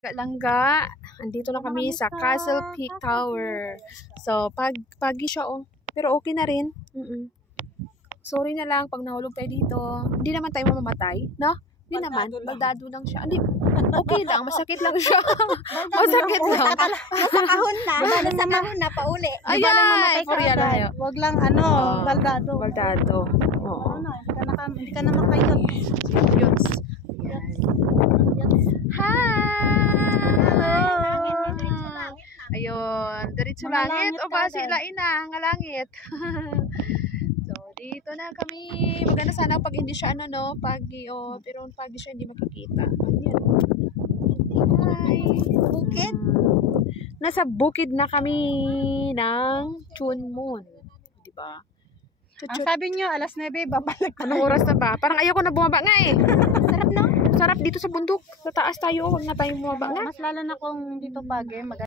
Langga, andito na kami sa Castle Peak Tower. So, pagi siya pero okay na rin. Sorry na lang pag nahulog tayo dito. Hindi naman tayo mamamatay, no? Hindi naman, baldado lang siya. Hindi, okay lang, masakit lang siya. Masakit lang. Nasa kahon na. Nasa kahon na, pauli. Ayan, tayo. Wag lang baldado. Baldado. Oo. Hindi ka na makayot. Yots. Hi! Ayun, diretso langit o ba sila ina nga langit. So, dito na kami. Maganda sana pag hindi siya pagi pero pagi siya hindi makikita. Ayan. Hi. Bukid? Nasa bukid na kami ng Chunmun, di ba? Ang sabi niyo alas 9 babalik. Anong oras na ba? Parang ayaw ko na bumaba nga eh. Sarap no? Sarap dito sa bundok. Sa taas tayo, huwag na tayong bumaba nga. Mas lalo na kung dito pagi.